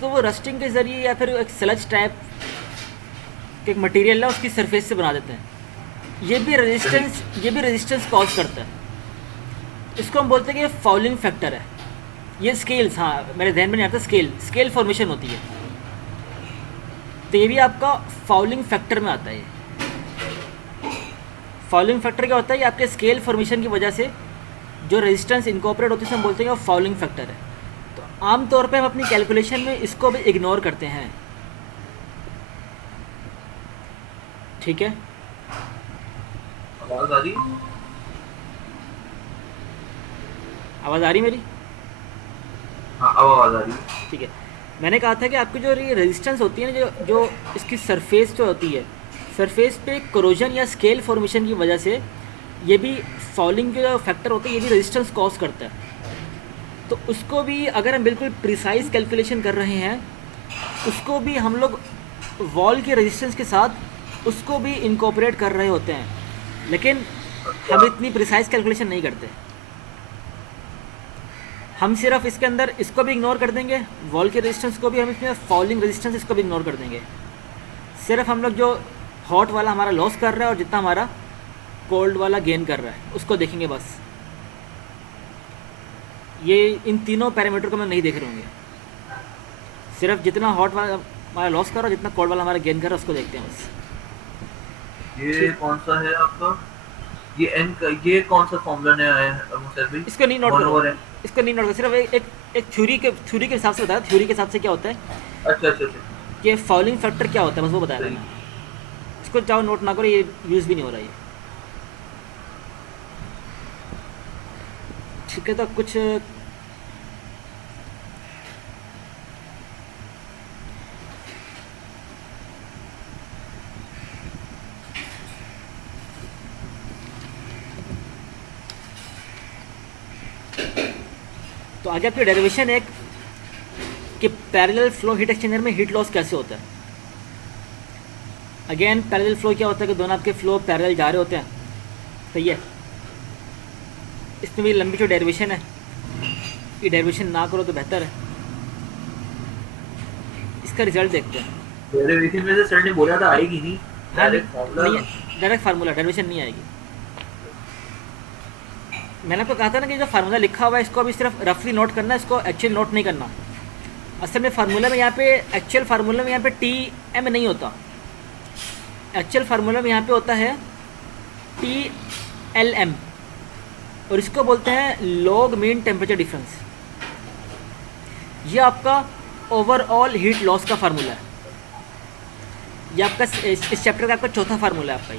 तो वो रस्टिंग के ज़रिए या फिर एक स्लज टाइप के एक मटेरियल है उसकी सरफेस से बना देते हैं। सही। ये भी रेजिस्टेंस कॉज करता है। इसको हम बोलते हैं कि ये फाउलिंग फैक्टर है। ये स्केल्स, हाँ मेरे ध्यान में नहीं आता, स्केल फॉर्मेशन होती है, तो ये भी आपका फाउलिंग फैक्टर में आता है। ये फाउलिंग फैक्टर क्या होता है, ये आपके स्केल फॉर्मेशन की वजह से जो रेजिस्टेंस इनकॉपरेट होती है उसे हम बोलते हैं वो फाउलिंग फैक्टर है। तो आमतौर पे हम अपनी कैलकुलेशन में इसको भी इग्नोर करते हैं। ठीक है, आवाज आ रही? आवाज़ आ रही मेरी? हाँ अब आवाज आ रही है। ठीक है, मैंने कहा था कि आपकी जो ये रेजिस्टेंस होती है ना, जो जो इसकी सरफेस जो होती है, सरफेस पे कोरोजन या स्केल फॉर्मेशन की वजह से ये भी फॉलिंग के जो फैक्टर होते हैं ये भी रेजिस्टेंस कॉज करता है। तो उसको भी अगर हम बिल्कुल प्रिसाइज कैलकुलेशन कर रहे हैं, उसको भी हम लोग वॉल के रेजिस्टेंस के साथ उसको भी इनकॉपरेट कर रहे होते हैं, लेकिन हम इतनी प्रिसाइज कैलकुलेशन नहीं करते। हम सिर्फ इसके अंदर इसको भी इग्नोर कर देंगे, वॉल के रेजिस्टेंस को भी, हम इसमें फॉलिंग रेजिस्टेंस इसको भी इग्नोर कर देंगे। सिर्फ हम लोग जो हॉट वाला हमारा लॉस कर रहा है और जितना हमारा कोल्ड वाला गेन कर रहा है उसको देखेंगे बस। ये इन तीनों पैरामीटर को हम नहीं देख रहे होंगे, सिर्फ जितना हॉट वाला हमारा लॉस कर रहा है, जितना कोल्ड वाला हमारा गेन कर रहा है उसको देखते हैं बस। ये ठीक, कौन सा है आपका? ये एन का ये कौन सा फॉर्मूला नया आया है मुसैब भाई? इसको नहीं नोट 1 करो, ओवर एन। इसको नहीं नोट करो, सिर्फ एक थ्योरी के हिसाब से बताया। थ्योरी के हिसाब से क्या होता है अच्छा अच्छा अच्छा। कि फाउलिंग फैक्टर क्या होता है, बस वो बताया था सही। मैंने। इसको चाहो नोट ना करो, ये यूज़ भी नहीं हो रहा है। ठीक है, तो कुछ तो आगे आपकी डेरिवेशन है कि पैरेलल फ्लो हीट एक्सचेंजर में हीट लॉस कैसे होता है। अगेन पैरेलल फ्लो क्या होता है कि दोनों आपके फ्लो पैरेलल जा रहे होते हैं, सही है। इसमें भी लंबी जो डेरिवेशन है, ये डेरिवेशन ना करो तो बेहतर है। इसका रिजल्ट देखते हैं। डेरिवेशन में से सर ने बोला था आएगी नहीं, हाँ, डायरेक्ट फॉर्मूला। नहीं, डायरेक्ट फार्मूला, डेरिवेशन नहीं आएगी। मैंने आपको कहा था ना कि जो फार्मूला लिखा हुआ है इसको अभी सिर्फ रफली नोट करना है, इसको एक्चुअल नोट नहीं करना। असल में फार्मूला में यहाँ पे, एक्चुअल फार्मूला में यहाँ पे टी एम नहीं होता। एक्चुअल फार्मूला में यहाँ पे होता है टी एल एम, और इसको बोलते हैं लॉग मीन टेम्परेचर डिफरेंस। ये आपका ओवरऑल हीट लॉस का फार्मूला है। ये आपका इस चैप्टर का आपका चौथा फार्मूला है आपका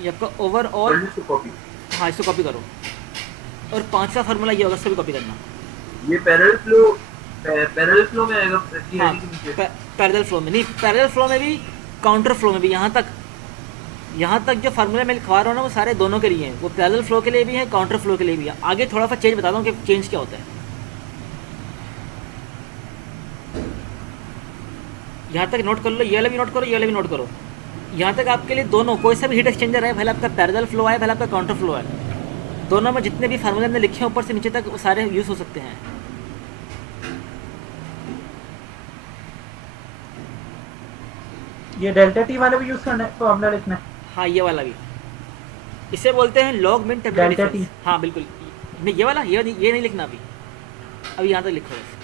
ये आपका ओवरऑल। पढ़ने से कॉपी। हाँ, इसको कॉपी करो, और पांचवा फार्मूला ये होगा, इसको भी कॉपी करना। ये पैरेलल फ्लो में आएगा कि हाँ, है कि नीचे? पैरेलल फ्लो में नहीं, पैरेलल फ्लो में भी, काउंटर फ्लो में भी। यहाँ तक जो फार्मूला मैं लिखवा रहा हूँ ना वो सारे दोनों के लिए हैं। वो पैरेलल फ्लो के लिए भी है, काउंटर फ्लो के लिए भी है। आगे थोड़ा सा चेंज बताता हूँ कि चेंज क्या होता है। यहाँ तक नोट कर लो, ये वाला भी नोट करो, ये वाला भी नोट करो। यहाँ तक आपके लिए दोनों, कोई सा भी हीट एक्सचेंजर है, भले आपका पैरेलल फ्लो है, भले आपका काउंटर फ्लो है, दोनों में जितने भी फार्मूले हमने लिखे हैं ऊपर से नीचे तक वो सारे यूज़ हो सकते हैं। ये डेल्टा टी वाला भी यूज करना है, फॉर्मूला लिखना है। हाँ, ये वाला भी, इसे बोलते हैं log mean temperature delta difference. T. हाँ बिल्कुल, नहीं ये वाला, ये नहीं लिखना अभी यहाँ तक लिखो बस।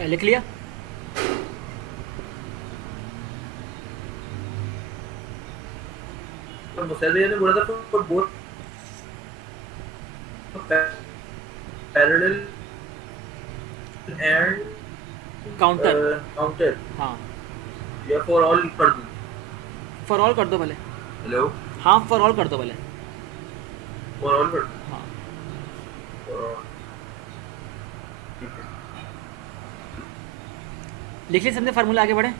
लिख लिया। पर मुसैद ने बोला था for both parallel and counter. Counter हाँ, या फॉर ऑल कर दूं? फॉर ऑल कर दो पहले। हेलो, हाँ, फॉर ऑल कर दो पहले। फॉर ऑल कर दूं? हाँ, For all. ठीक है, लिख लिया सबने फार्मूला, आगे बढ़े।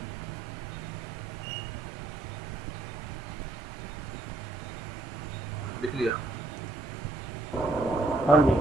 लिख लिया। हाँ जी।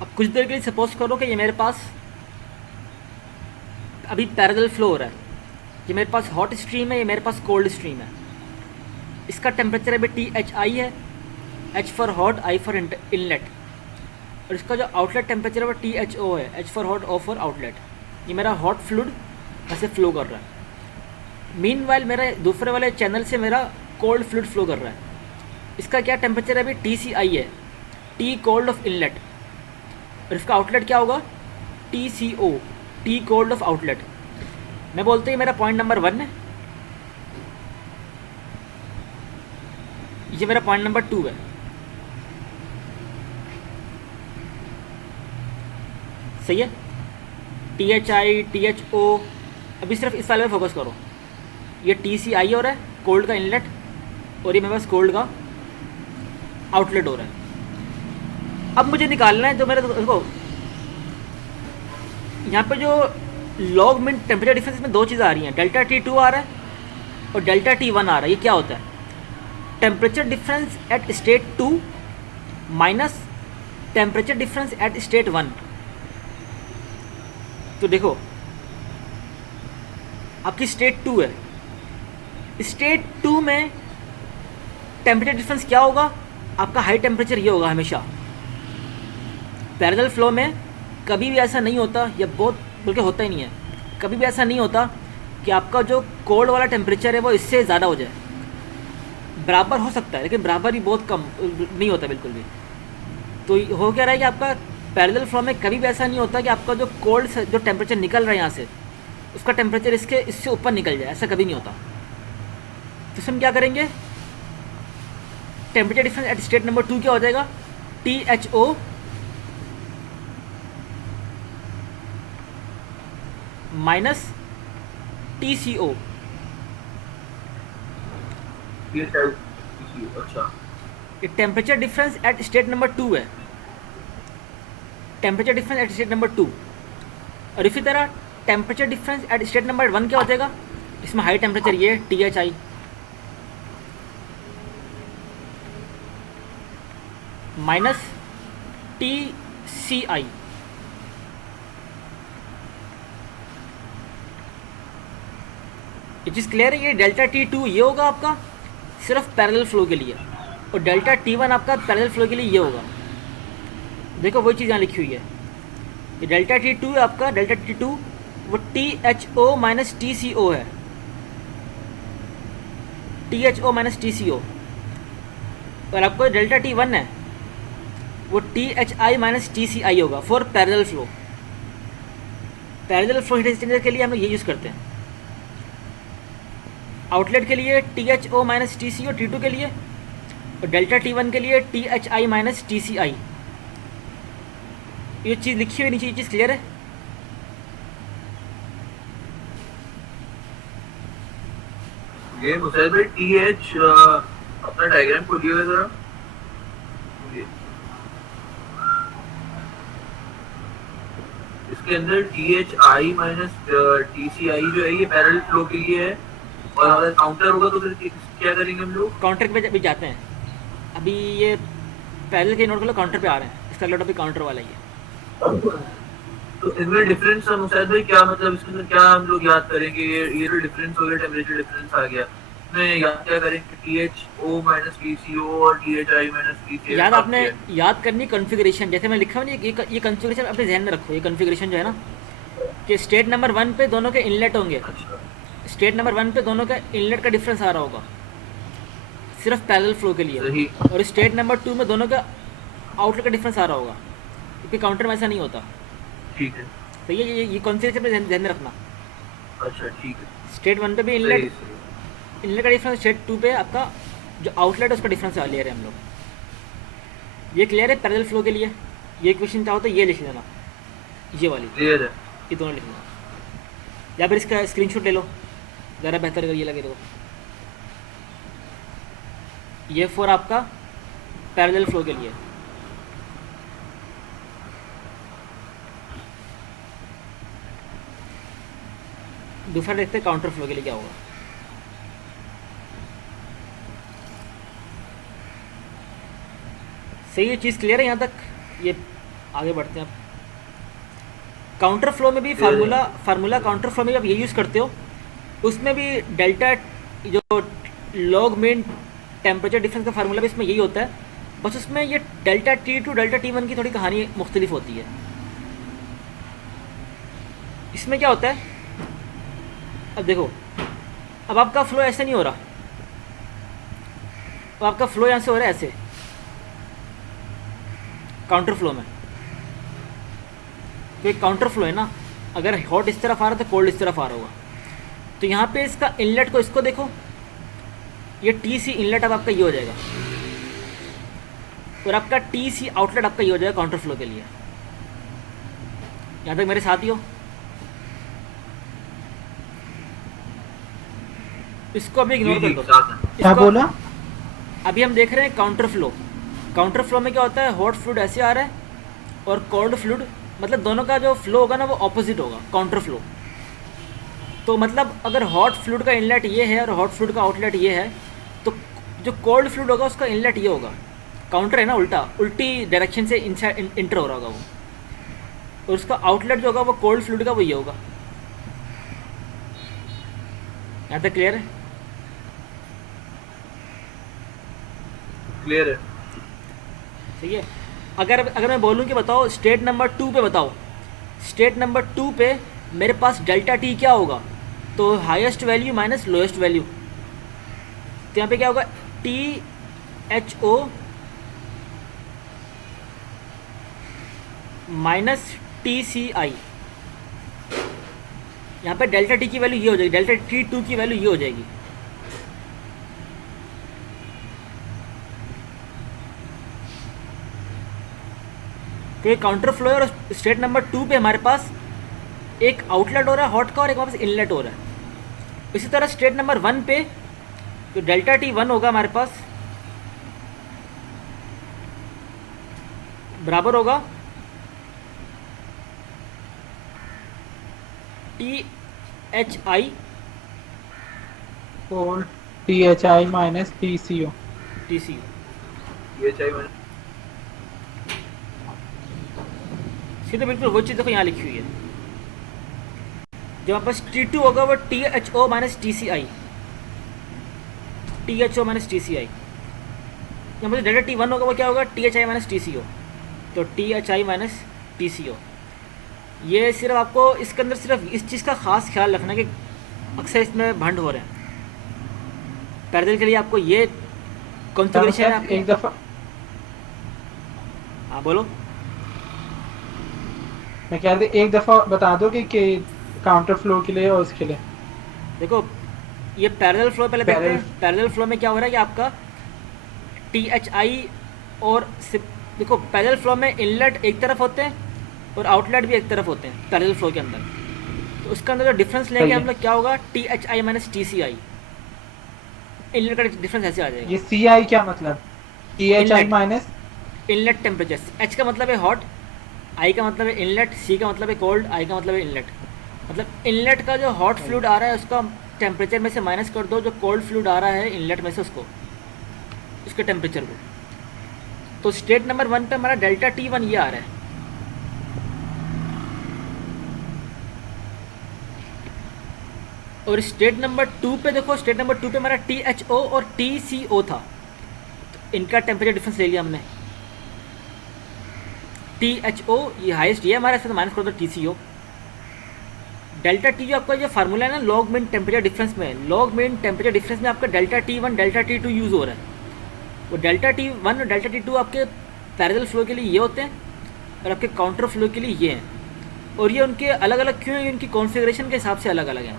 अब कुछ देर के लिए सपोज करो कि ये मेरे पास अभी पैरेलल फ्लो हो रहा है। ये मेरे पास हॉट स्ट्रीम है, ये मेरे पास कोल्ड स्ट्रीम है। इसका टेम्परेचर अभी THI है, H for hot, I for inlet. और इसका जो आउटलेट टेम्परेचर है वो THO है, H for hot, O for outlet. ये मेरा हॉट फ्लूइड ऐसे फ्लो कर रहा है। मीनवाइल मेरा दूसरे वाले चैनल से मेरा कोल्ड फ्लूइड फ्लो कर रहा है। इसका क्या टेम्परेचर है अभी? TCI है, T कोल्ड ऑफ इनलेट। और इसका आउटलेट क्या होगा? TCO, T cold of outlet. मैं बोलते ही मेरा पॉइंट नंबर 1 है, ये मेरा पॉइंट नंबर 2 है। सही है? THI, THO। अभी सिर्फ इस वाले में फोकस करो। ये TCI हो रहा है, कोल्ड का इनलेट, और ये मेरे पास कोल्ड का आउटलेट हो रहा है। अब मुझे निकालना है जो मेरे, देखो यहाँ पे जो लॉग मिन टेम्परेचर डिफरेंस में दो चीज़ें आ रही हैं, डेल्टा T2 आ रहा है और डेल्टा T1 आ रहा है। ये क्या होता है? Temperature difference at state 2 minus temperature difference at state 1। तो देखो आपकी स्टेट 2 है, स्टेट 2 में टेम्परेचर डिफरेंस क्या होगा? आपका हाई टेम्परेचर ये होगा हमेशा। पैरेलल फ्लो में कभी भी ऐसा नहीं होता, या बहुत बल्कि होता ही नहीं है, कभी भी ऐसा नहीं होता कि आपका जो कोल्ड वाला टेम्परेचर है वो इससे ज़्यादा हो जाए। बराबर हो सकता है लेकिन बराबर ही बहुत कम नहीं होता बिल्कुल भी। तो हो क्या रहा है कि आपका पैरेलल फ्लो में कभी भी ऐसा नहीं होता कि आपका जो कोल्ड जो टेम्परेचर निकल रहा है यहाँ से, उसका टेम्परेचर इससे ऊपर निकल जाए, ऐसा कभी नहीं होता। तो हम क्या करेंगे? Temperature difference at state number 2 क्या हो जाएगा? THO minus TCO। ये शायद अच्छा, ये temperature difference at state number 2 है, temperature difference at state number 2। और इसी तरह temperature difference at state number 1 क्या हो जाएगा? इसमें हाई टेम्परेचर ये THI माइनस TCI। ये चीज़ क्लियर है? ये डेल्टा T2 ये होगा आपका सिर्फ पैरेलल फ्लो के लिए, और डेल्टा T1 आपका पैरेलल फ्लो के लिए ये होगा। देखो वही चीज़ यहाँ लिखी हुई है। ये डेल्टा T2 है आपका, डेल्टा T2 वो THO माइनस TCO है, THO माइनस TCO। और आपको डेल्टा T1 है वो THI माइनस TCI होगा for parallel flow. Parallel flow heat exchanger के लिए हम लोग ये यूज़ करते हैं। आउटलेट के लिए THO माइनस TCO T2 के लिए, और डेल्टा T1 के लिए THI माइनस TCI। ये चीज़ लिखी हुई नीचे, ये चीज़ क्लियर है? ये मुसैद भाई TH अपना डायग्राम खोलिएगा जरा। इसके अंदर THI माइनस TCI जो है ये पैरेलल फ्लो के लिए है, और अगर काउंटर होगा तो फिर क्या करेंगे हम लोग? काउंटर पे भी जाते हैं। अभी ये पैरेलल के नोट के लोग काउंटर पे आ रहे हैं, इसका लोड अभी काउंटर वाला ही है। तो इसमें डिफरेंस हम मुसाद भाई क्या मतलब इसके अंदर क्या हम लोग याद करेंगे, ये जो डिफरेंस हो गया, टेम्परेचर डिफरेंस आ गया, इसमें याद क्या करेंगे, THO माइनस TCO और THI माइनस TCA याद का आपने क्या है? याद करनी कॉन्फ़िगरेशन, जैसे मैं लिखा हूँ ना, ये कॉन्फ़िगरेशन अपने ध्यान में रखो। ये कॉन्फ़िगरेशन जो है ना, कि स्टेट नंबर 1 पे दोनों के इनलेट होंगे, अच्छा स्टेट नंबर 1 पे दोनों का इनलेट का डिफरेंस आ रहा होगा सिर्फ पैरेलल फ्लो के लिए, सही, और स्टेट नंबर 2 में दोनों का आउटलेट का डिफरेंस आ रहा होगा, क्योंकि काउंटर में ऐसा नहीं होता। ठीक है, तो ये कॉन्फ़िगरेशन में ध्यान में रखना। अच्छा ठीक है, स्टेट 1 पे भी सही इनलेट सही, इनलेट का डिफरेंस, स्टेट 2 पे आपका जो आउटलेट है उसका डिफरेंस ले रहे हैं हम लोग। ये क्लियर है पैरेलल फ्लो के लिए। ये क्वेश्चन चाहो तो ये लिख लेना, ये वाली, क्लियर है। ये दोनों लिख लेना, या फिर इसका स्क्रीनशॉट ले लो, ज़रा बेहतर अगर ये लगे तो। ये फॉर आपका पैरेलल फ्लो के लिए। दूसरा देखते हैं काउंटर फ्लो के लिए क्या होगा। सही, ये चीज़ क्लियर है यहाँ तक? ये आगे बढ़ते हैं आप। काउंटर फ्लो में भी फार्मूला काउंटर फ्लो में आप ये यूज़ करते हो, उसमें भी डेल्टा, जो लॉग मीन टेम्परेचर डिफरेंस का फार्मूला भी इसमें यही होता है, बस उसमें ये डेल्टा T2 डेल्टा T1 की थोड़ी कहानी मुख्तलिफ होती है। इसमें क्या होता है, अब देखो, अब आपका फ्लो ऐसे नहीं हो रहा, अब आपका फ्लो यहाँ से हो रहा है ऐसे, काउंटर फ्लो में। तो एक काउंटर फ्लो है ना, अगर हॉट इस तरफ आ रहा है तो कोल्ड इस तरफ आ रहा होगा। तो यहाँ पे इसका इनलेट को, इसको देखो, ये TC इनलेट अब आपका ये हो जाएगा, और आपका TC आउटलेट आपका ये हो जाएगा काउंटर फ्लो के लिए। यहाँ तक मेरे साथ ही हो? इसको अभी इग्नोर जी कर जी दो। साथ है। क्या इसको बोला? अभी हम देख रहे हैं काउंटर फ्लो। काउंटर फ्लो में क्या होता है, हॉट फ्लूइड ऐसे आ रहा है और कोल्ड फ्लूइड, मतलब दोनों का जो फ्लो होगा ना वो ऑपोजिट होगा, काउंटर फ्लो। तो मतलब अगर हॉट फ्लूइड का इनलेट ये है और हॉट फ्लूइड का आउटलेट ये है, तो जो कोल्ड फ्लूइड होगा उसका इनलेट ये होगा, काउंटर है ना, उल्टी डायरेक्शन से इनसाइड इंटर हो रहा होगा वो, और उसका आउटलेट जो होगा वो कोल्ड फ्लूइड का वो ये होगा। यहाँ तक क्लियर है? क्लियर है। ठीक है। अगर मैं बोलूँ कि बताओ स्टेट नंबर 2 पे बताओ, स्टेट नंबर 2 पे मेरे पास डेल्टा T क्या होगा, तो highest value minus lowest value. तो यहाँ पे क्या होगा, THO माइनस TCI। यहाँ पे डेल्टा T की वैल्यू ये हो जाएगी, डेल्टा T2 की वैल्यू ये हो जाएगी। तो ये काउंटर फ्लो है, और स्टेट नंबर 2 पे हमारे पास एक आउटलेट हो रहा है हॉट का और एक हमारे पास इनलेट हो रहा है। इसी तरह स्टेट नंबर 1 पे जो डेल्टा T1 होगा हमारे पास बराबर होगा THI cold THI minus TCO। TCO। ये चाहिए मैंने, सीधे बिल्कुल वो चीज़ देखो यहाँ लिखी हुई है। जो हमारे पास T2 होगा वो THO minus TCI, THO minus TCI। यहाँ पर डेल्टा T1 होगा वो क्या होगा, THI माइनस TCO। तो THI माइनस TCO। ये सिर्फ आपको इसके अंदर सिर्फ इस चीज़ का ख़ास ख्याल रखना कि अक्सर इसमें भंड हो रहे हैं। पैरेलल के लिए आपको ये कॉन्फ़िगरेशन है आपकी। एक दफ़ा हाँ बोलो। मैं कह रहा था, एक दफ़ा बता दो कि काउंटर फ्लो के लिए और उसके लिए। देखो ये पैरेलल फ्लो पहले देखते हैं। Parallel- पैरेलल फ्लो में क्या हो रहा है कि आपका THI और देखो पैरेलल फ्लो में इनलेट एक तरफ होते हैं और आउटलेट भी एक तरफ होते हैं पैरेलल फ्लो के अंदर। तो उसके अंदर जो डिफरेंस लेंगे सही है। हम लोग क्या होगा, THI माइनस TCI। इनलेट का डिफरेंस ऐसे आ जाएगा। ये CI क्या मतलब? THI Inlet। Minus inlet temperature, H का मतलब है हॉट, I का मतलब है इनलेट, C का मतलब है कोल्ड, I का मतलब है इनलेट। मतलब इनलेट का जो हॉट फ्लूइड आ रहा है उसका टेम्परेचर में से माइनस कर दो, जो कोल्ड फ्लूइड आ रहा है इनलेट में से उसको, उसके टेम्परेचर को। तो स्टेट नंबर 1 पे हमारा डेल्टा T1 ये आ रहा है, और स्टेट नंबर 2 पे देखो, स्टेट नंबर 2 पे हमारा THO और TCO था, तो इनका टेम्परेचर डिफरेंस ले लिया हमने। THO ये हाईएस्ट, ये हमारा इससे माइनस कर दो TCO। डेल्टा टी जो आपका जो फार्मूला है ना लॉग मीन टेम्परेचर डिफरेंस में, लॉग मीन टेम्परेचर डिफरेंस में आपका delta T1 delta T2 use हो रहा है। वो डेल्टा T1 और डेल्टा T2 आपके पैरेलल फ्लो के लिए ये होते हैं और आपके काउंटर फ्लो के लिए ये हैं। और ये उनके अलग अलग क्यों हैं, उनकी कॉन्फ़िगरेशन के हिसाब से अलग अलग हैं।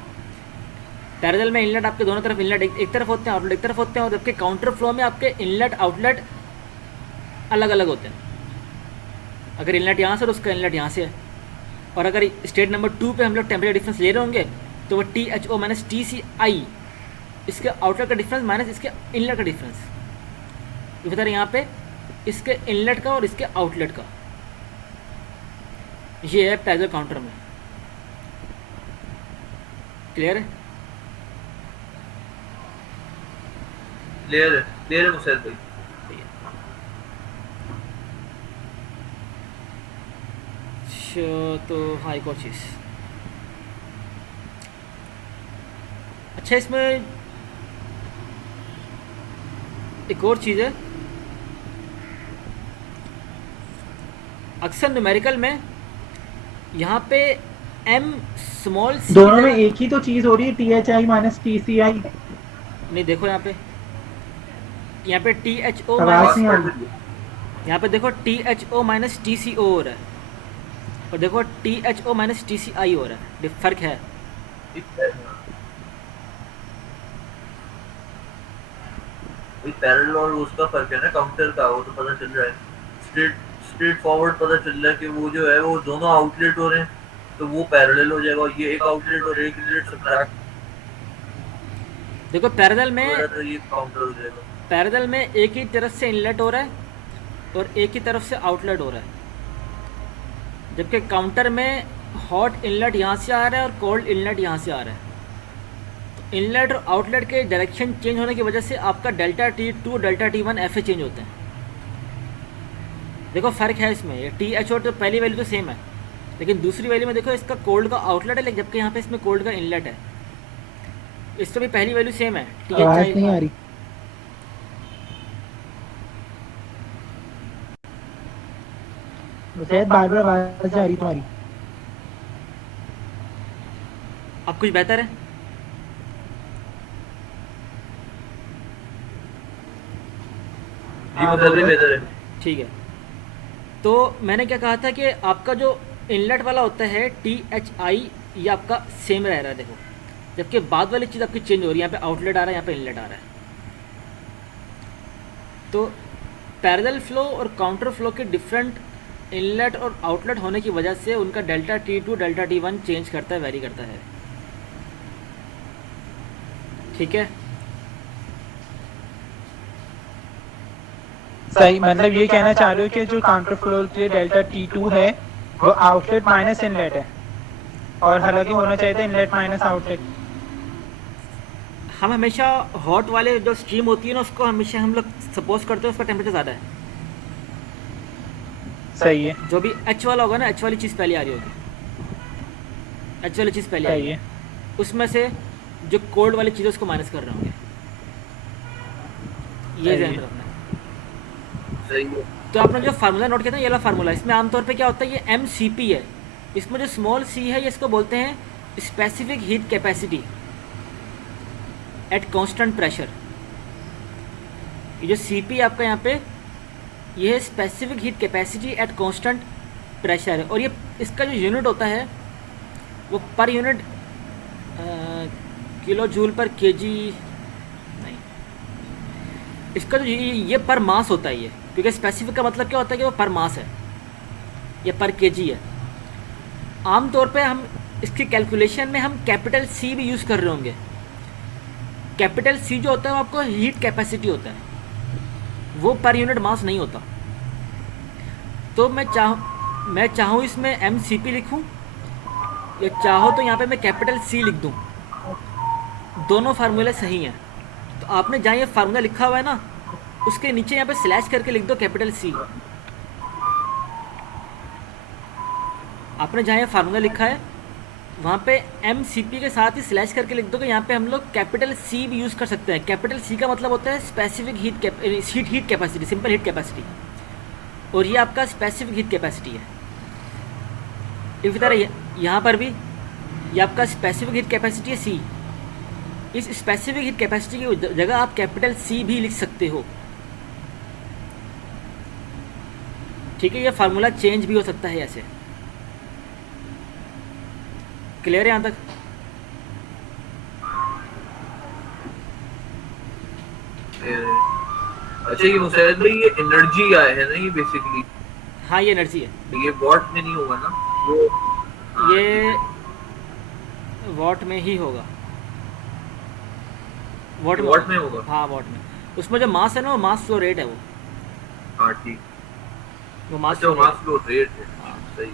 पैरेलल में इनलेट आपके दोनों तरफ, इनलेट एक तरफ होते हैं, आउटलेट एक तरफ होते हैं, और आपके काउंटर फ्लो में आपके इनलेट आउटलेट अलग अलग होते हैं। अगर इनलेट यहाँ से तो उसका इनलेट यहाँ से है। और अगर स्टेट नंबर 2 पे हम लोग टेम्परेचर डिफरेंस ले रहे होंगे तो वो THO माइनस TCI, इसके आउटलेट का डिफरेंस माइनस इसके इनलेट का डिफरेंस, ये बता रहे यहाँ पे इसके इनलेट का और इसके आउटलेट का। ये है पैरेलल काउंटर में। क्लियर है? क्लियर है मुसैद भाई। तो हाँ एक और चीज़, अच्छा इसमें एक और चीज़ है, अक्सर न्यूमेरिकल में यहाँ पे m स्मॉल c दोनों में एक ही तो चीज हो रही है, THI माइनस TCI। नहीं देखो यहाँ पे THO आवाज नहीं आ माइनस, रही। यहाँ पे देखो THO माइनस TCO हो रहा है, और देखो THO माइनस TCI हो रहा है, फ़र्क है। पैरेलल और उसका फर्क है ना काउंटर का, वो तो पता चल रहा है। स्ट्रेट फॉरवर्ड पता चल रहा है कि वो जो है वो दोनों आउटलेट हो रहे हैं, तो वो पैरेलल हो जाएगा, और ये एक आउटलेट और एक इनलेट सब्ट्रैक्ट देखो पैरेलल में, हो रहा है, तो ये काउंटर हो जाएगा। पैरेलल में एक ही तरफ से इनलेट हो रहा है और एक ही तरफ से आउटलेट हो रहा है, जबकि काउंटर में हॉट इनलेट यहाँ से आ रहा है और कोल्ड इनलेट यहाँ से आ रहा है। तो इनलेट और आउटलेट के डायरेक्शन चेंज होने की वजह से आपका डेल्टा T2 डेल्टा T1 ऐसे चेंज होते हैं। देखो फ़र्क है इसमें, ये THO तो पहली वैल्यू तो सेम है, लेकिन दूसरी वैल्यू में देखो इसका कोल्ड का आउटलेट है, जबकि यहाँ पे इसमें कोल्ड का इनलेट है। इससे भी पहली वैल्यू सेम है, आवाज नहीं आ रही। मुझे बार बार आवाज आ रही तुम्हारी। अब कुछ बेहतर है? जी मुसैद भाई बेहतर है। ठीक है। तो मैंने क्या कहा था कि आपका जो इनलेट वाला होता है THI, ये आपका सेम रह रहा है देखो, जबकि बाद वाली चीज़ आपकी चेंज हो रही है, यहाँ पे आउटलेट आ रहा है, यहाँ पे इनलेट आ रहा है। तो पैरेलल फ्लो और काउंटर फ्लो के डिफरेंट इनलेट और आउटलेट होने की वजह से उनका delta T2 delta T1 change करता है, वेरी करता है। ठीक है, सही, मतलब ये कहना चाह रहे हो कि जो काउंटर फ्लो के लिए डेल्टा T2 है वो आउटलेट माइनस इनलेट है, और हालांकि होना चाहिए था इनलेट माइनस आउटलेट। हम हमेशा हॉट वाले जो स्ट्रीम होती है ना, उसको हमेशा हम लोग सपोज करते हैं उसका टेम्परेचर ज़्यादा है। सही है, जो भी H वाला होगा ना, H वाली चीज़ पहले आ रही होगी, H वाली चीज़ पहले आ रही सही है, है। उसमें से जो कोल्ड वाली चीज़ है उसको माइनस कर रहे होंगे। ये ध्यान रखना। सही है। तो आपने जो फार्मूला नोट किया था, ये वाला फार्मूला, इसमें आमतौर पे क्या होता है, ये MCP है। इसमें जो स्मॉल c है, ये इसको बोलते हैं specific heat capacity at constant pressure. ये जो CP आपका यहाँ पे, ये है specific heat capacity at constant pressure है, और ये इसका जो यूनिट होता है वो पर यूनिट किलो जूल पर केजी नहीं, इसका जो ये पर मास होता है, ये क्योंकि स्पेसिफिक का मतलब क्या होता है कि वो पर मास है, ये पर केजी है। आमतौर पे हम इसकी कैलकुलेशन में हम कैपिटल C भी यूज़ कर रहे होंगे। कैपिटल C जो होता है वो आपको हीट कैपेसिटी होता है, वो पर यूनिट मास नहीं होता। तो मैं चाहूँ इसमें MCP लिखूँ, या चाहो तो यहाँ पे मैं कैपिटल C लिख दूँ, दोनों फार्मूले सही हैं। तो आपने जहाँ ये फार्मूला लिखा हुआ है ना, उसके नीचे यहाँ पे स्लैश करके लिख दो कैपिटल C। आपने जहाँ ये फार्मूला लिखा है वहाँ पे एम सी पी के साथ ही स्लैश करके लिख दोगे। यहाँ पे हम लोग कैपिटल सी भी यूज़ कर सकते हैं। कैपिटल सी का मतलब होता है specific heat capacity, simple heat capacity, और ये आपका स्पेसिफिक हीट कैपेसिटी है। इसी तरह यहाँ पर भी ये आपका स्पेसिफिक हीट कैपेसिटी है सी। इस स्पेसिफिक हीट कैपेसिटी की जगह आप कैपिटल सी भी लिख सकते हो, ठीक है। ये फार्मूला चेंज भी हो सकता है ऐसे। क्लियर है यहाँ तक? अच्छा ये मुसैद भाई ये एनर्जी आया है ना ये बेसिकली, हाँ ये एनर्जी है। ये वॉट में नहीं होगा ना वो? ये वॉट में ही होगा। वॉट में होगा। हाँ वॉट में। उसमें जो मास है ना वो मास फ्लो रेट है वो। हाँ ठीक। वो मास अच्छा फ्लो मास फ्लो रेट है, सही।